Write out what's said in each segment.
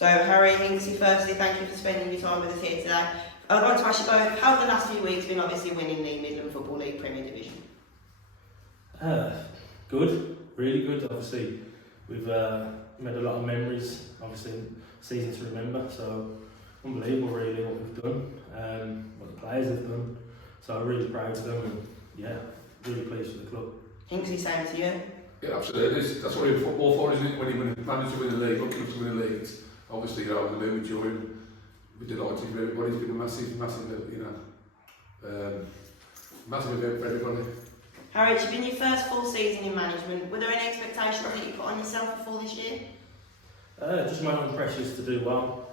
So Harry, Hinksy, firstly, thank you for spending your time with us here today. I'd like to ask you both, how have the last few weeks been obviously winning the Midland Football League Premier Division? Good, really good. Obviously, we've made a lot of memories, obviously, season to remember, so unbelievable really what we've done, what the players have done. So I'm really proud of them and yeah, really pleased with the club. Hinksy, same to you? Yeah, absolutely. That's what we're football for, isn't it? When you manage to win the league, looking to win the league, it's obviously you're over the moon with joy. We're delighted with everybody. It's been a massive, massive event for everybody. Harry, it's been your first full season in management. Were there any expectations that you put on yourself before this year? Just my own pressures to do well.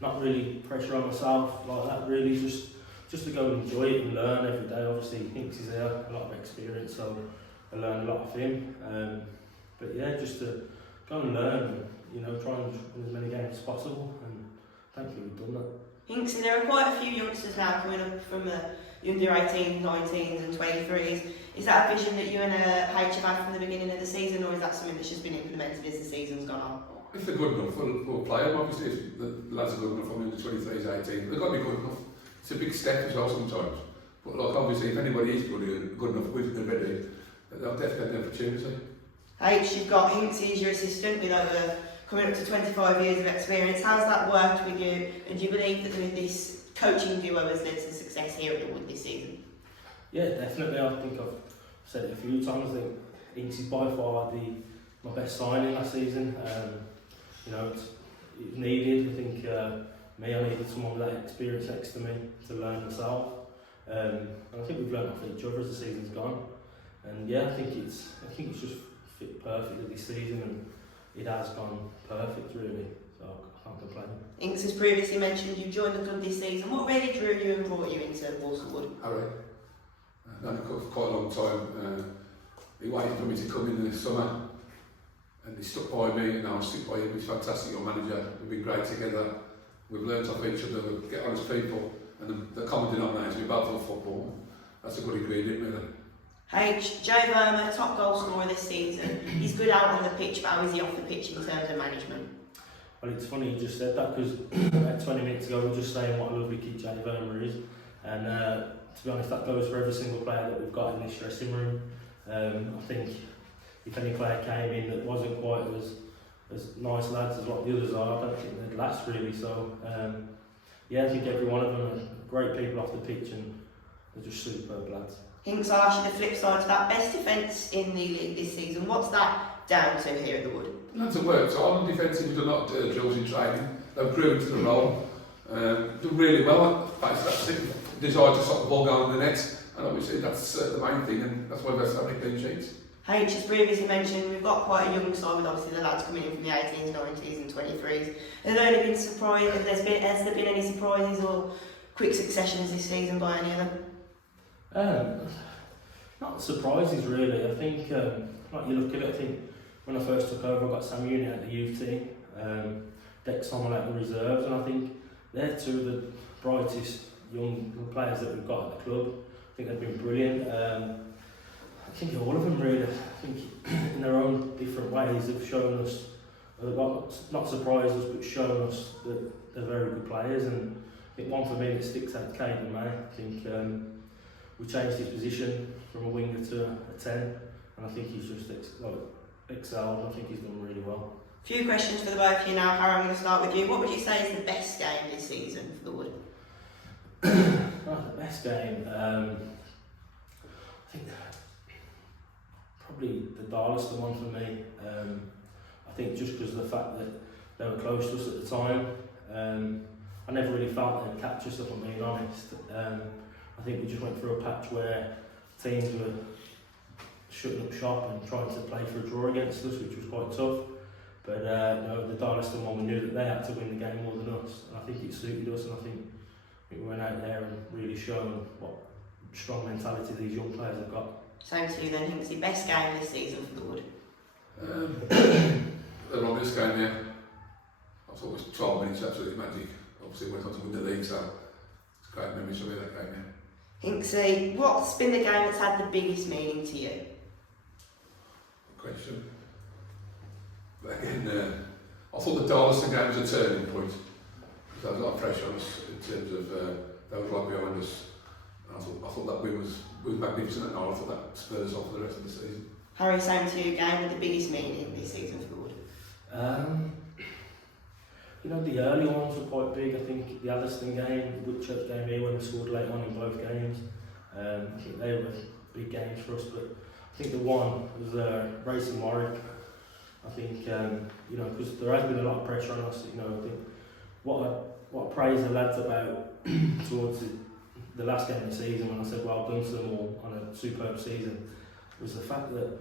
Not really pressure on myself like that really, just to go and enjoy it and learn every day. Obviously Hinks is there, a lot of experience, so I learn a lot of him. But yeah, just to go and learn and try and win as many games as possible, and thankfully we've done that. Hinks, there are quite a few youngsters now coming up from the under 18s, 19s and 23s. Is that a vision that you and H have had from the beginning of the season, or is that something that's just been implemented as the season's gone on? If they're good enough, we'll play them. Obviously, if the lads are good enough from the 23s, 18s, they've got to be good enough. It's a big step as well sometimes. But like, obviously, if anybody is good enough with the ready, they'll definitely have the opportunity. H, you've got Hinksy as your assistant with over coming up to 25 years of experience. How's that worked with you, and do you believe that this coaching duo has led to success here at the Wood this season? Yeah, definitely. I think I've said it a few times. I think Hinks is by far my best signing last season. It was needed. I think I needed someone with that experience next to me to learn myself. And I think we've learned off each other as the season's gone. And yeah, I think it's just fit perfectly this season, and it has gone perfect really. So I can't complain. Hinks has previously mentioned you joined the club this season. What really drew you and brought you into Walsall Wood? Harry, known him for quite a long time. He waited for me to come in the summer, and he stuck by me, and I stuck by him. He's a fantastic young manager. We've been great together. We've learnt off each other. We get on as people, and the common denominator, we both love football. That's a good ingredient, really. H, Joe Verma, top goal scorer this season. He's good out on the pitch, but how is he off the pitch in terms of management? Well, it's funny you just said that, because about 20 minutes ago we were just saying what a lovely kid Joe Verma is, and to be honest, that goes for every single player that we've got in this dressing room. I think if any player came in that wasn't quite as nice lads as what the others are, I don't think they'd last really. So yeah, I think every one of them are great people off the pitch, and they're just superb lads. Hinks, I'll ask you the flip side to that. Best defence in the league this season. What's that down to here at the Wood? Lads have worked hard on defensive. We've done a lot of drills in training. They've grown to the role. Done really well. That's it. Desire to stop the ball going in the net, and obviously that's the main thing, and that's why we're so many clean sheets. H has previously mentioned we've got quite a young side with obviously the lads coming in from the 18s, 19s and 23s. Has there only been surprise? Has there been any surprises or quick successions this season by any of them? Not surprises really. I think like you look at it, I think when I first took over I got Sam Unit at the youth team, Dex someone at the reserves, and I think they're two of the brightest young players that we've got at the club. I think they've been brilliant. I think all of them really, I think in their own different ways have shown us, not surprised us, but shown us that they're very good players. And I think one for me that sticks out, Caden May. I think we changed his position from a winger to a 10, and I think he's just excelled. I think he's done really well. A few questions for the both of you now. Harry, I'm going to start with you. What would you say is the best game this season for the Wood? The best game, I think probably the Darlaston one for me. I think just because of the fact that they were close to us at the time. I never really felt they'd catch us, if I'm being honest. I think we just went through a patch where teams were shutting up shop and trying to play for a draw against us, which was quite tough. But the Darlaston one, we knew that they had to win the game more than us, and I think it suited us, and I think we went out there and really shown what strong mentality these young players have got. Same to you then, Hinksy. Best game this season for the Wood? The longest game, yeah. I thought it was 12 minutes, absolutely magic. Obviously went on to win the league, so it's a great memory for me, that game, yeah. Hinksy, what's been the game that's had the biggest meaning to you? Good question. But again, I thought the Darlington game was a turning point. There was a lot of pressure on us in terms of they were right behind us. And I thought that win was magnificent, and I thought that spurred us on for the rest of the season. Harry, same to you, game with the biggest meaning this season for the Wood. You know, the early ones were quite big. I think the Alliston game, the Whitchurch game here, when we scored late on in both games, I think they were big games for us. But I think the one was Racing Warwick. I think, you know, because there has been a lot of pressure on us. You know, I think what I praise the lads about towards the last game of the season, when I said well done to them all on a superb season, was the fact that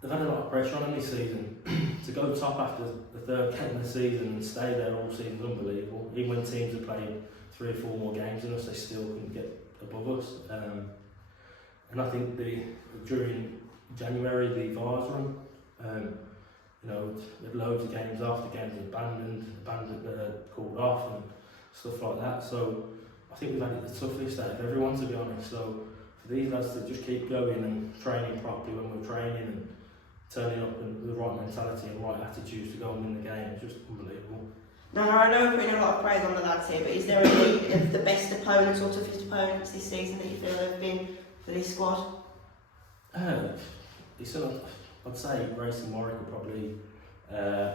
they've had a lot of pressure on them this season. To go top after the third game of the season and stay there all season is unbelievable. Even when teams have played 3 or 4 more games than us, they still couldn't get above us. And I think during January, the VARs run, you know, we had loads of games off, the games abandoned, called off and stuff like that. So I think we've had it the toughest out of everyone, to be honest. So for these lads to just keep going and training properly when we're training and turning up with the right mentality and right attitudes to go and win the game, it's just unbelievable. Now, I know we're putting a lot of praise on the lads here, but is there any of the best opponents or toughest opponents this season that you feel have been for this squad? I'd say Racing Warwick are probably the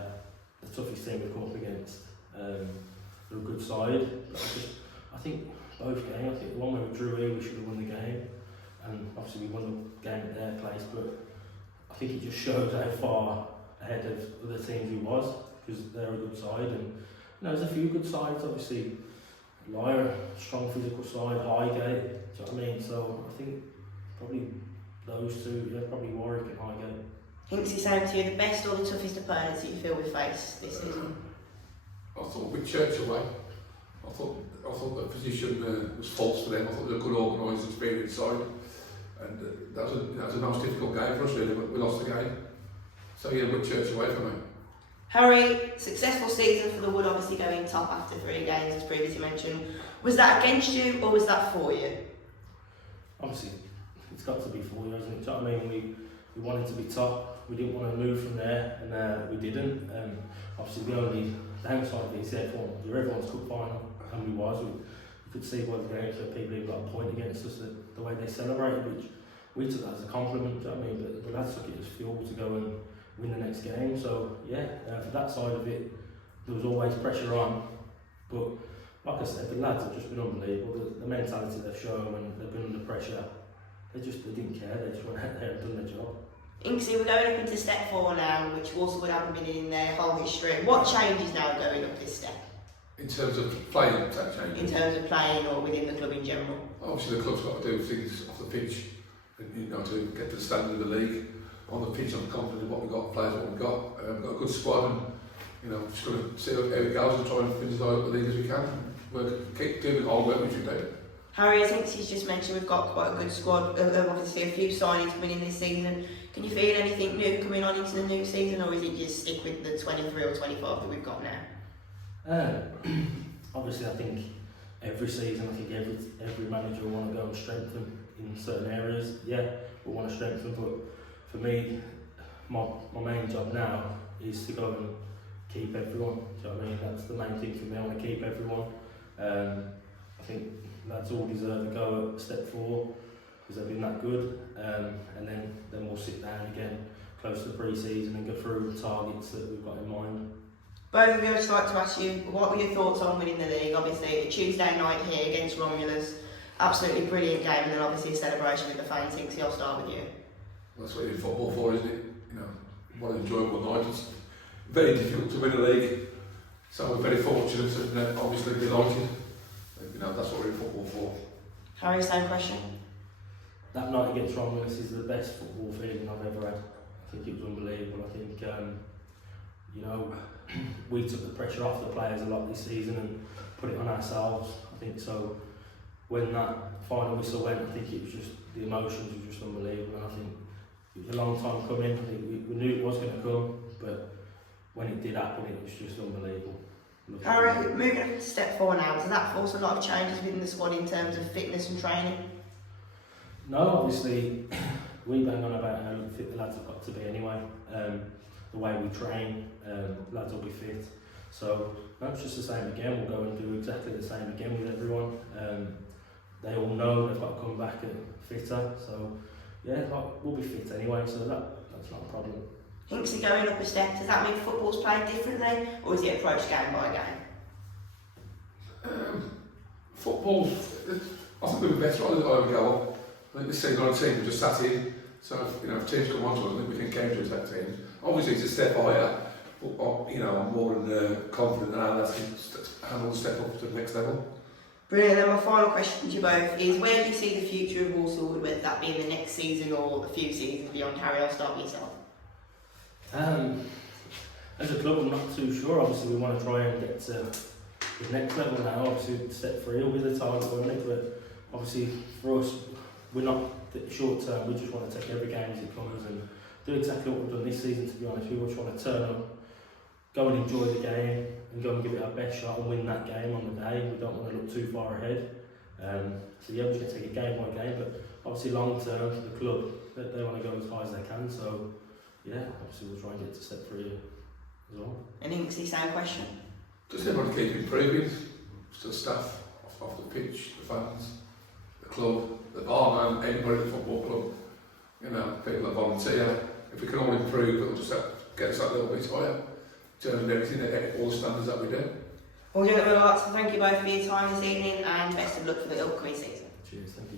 toughest team we've come up against. They're a good side, but I think both games, I think the one where we drew here, we should have won the game, and obviously we won the game at their place, but I think it just shows how far ahead of other teams we was, because they're a good side, and you know, there's a few good sides, obviously. Lyre, strong physical side, Highgate, do you know what I mean? So I think probably those two, yeah, probably Warwick and Highgate. Hinksy, same to you, the best or the toughest opponents that you feel we face this season? I thought Whitchurch away. I thought the position was false for them. I thought they were a good organised, experienced side. And that was a most difficult game for us, really. We lost the game. So yeah, Whitchurch away for me. Harry, successful season for the Wood, obviously going top after 3 games, as previously mentioned. Was that against you or was that for you? Obviously, it's got to be for you, hasn't it? Do you know what I mean? We wanted to be top. We didn't want to move from there, and we didn't. Obviously, the only downside of it is everyone's cup final, and we was. We could see by the games that people even got a point against us, the way they celebrated, which we took that as a compliment. Do you know what I mean? But the lads took it as fuel to go and win the next game. So yeah, for that side of it, there was always pressure on. But like I said, the lads have just been unbelievable. The mentality they've shown when they've been under pressure, they didn't care. They just went out there and done their job. Hinksy, we're going up into step 4 now, which Walsall Wood haven't been in their whole history. What changes now going up this step? In terms of playing, that change? In terms of playing or within the club in general? Obviously the club's got to do things off the pitch, and, you know, to get to the standard of the league. On the pitch, I'm confident in what we've got, players what we've got. We've got a good squad, and you know, just got to see how it goes and try and finish as high up the league as we can. Keep doing the hard work which we do. Harry, I think he's just mentioned we've got quite a good squad, obviously a few signings coming in this season. Can you feel anything new coming on into the new season, or is it just stick with the 23 or 25 that we've got now? Obviously, I think every season, every manager will want to go and strengthen in certain areas. Yeah, we want to strengthen, but for me, my main job now is to go and keep everyone. Do you know what I mean? That's the main thing for me. I want to keep everyone. I think lads all deserve to go at step 4 because they've been that good, and then we'll sit down again close to the pre-season and go through the targets that we've got in mind. Both of you, I'd just like to ask you, what were your thoughts on winning the league? Obviously, a Tuesday night here against Romulus, absolutely brilliant game, and then obviously a celebration with the fans. Hinksy, I'll start with you. That's what you're in football for, isn't it? You know, what an enjoyable night. It's very difficult to win a league, so we're very fortunate and obviously delighted. You know, that's what we're in football for. Harry, same question. That night against Romulus is the best football feeling I've ever had. I think it was unbelievable. I think, you know, we took the pressure off the players a lot this season and put it on ourselves. I think so. When that final whistle went, I think it was just, the emotions were just unbelievable. And I think it was a long time coming. I think we knew it was going to come, but when it did happen, it was just unbelievable. Harry, moving up to step 4 now, does that force a lot of changes within the squad in terms of fitness and training? No, obviously, we bang on about how fit the lads have got to be anyway. The the way we train, lads will be fit. So that's just the same again. We'll go and do exactly the same again with everyone. They all know they've got to come back and fitter. So yeah, we'll be fit anyway. So that's not a problem. Hinksy going up a step, does that mean football's played differently, or is it approached game by game? Football, I think we'll be better on it over go. I think this season our team just sat in, so if teams come on to us, I think we can counter attack teams. Obviously it's a step higher, but I'm more than confident that our lads can handle the step up to the next level. Brilliant. Then my final question to you both is, where do you see the future of Walsall Wood, whether that be in the next season or a few seasons beyond? Harry, I'll start with yourself. As a club, I'm not too sure. Obviously, we want to try and get to the next level now. Obviously, step 3 will be the target, won't it? But obviously, for us, we're not short term. We just want to take every game as it comes and do exactly what we've done this season. To be honest, we just want to turn up, go and enjoy the game, and go and give it our best shot and win that game on the day. We don't want to look too far ahead. So yeah, we're just going to take it game by game. But obviously, long term for the club, they want to go as high as they can. So yeah, obviously we'll try and get to step 3 as well. And Hinksy, same question. Just everyone keep improving, so the staff off the pitch, the fans, the club, the barman, everybody at the football club, people that volunteer. If we can all improve, it'll just get us that little bit higher in terms of everything, all the standards that we do. Well, gentlemen, I'd like to thank you both for your time this evening and best of luck for the upcoming season. Cheers, thank you.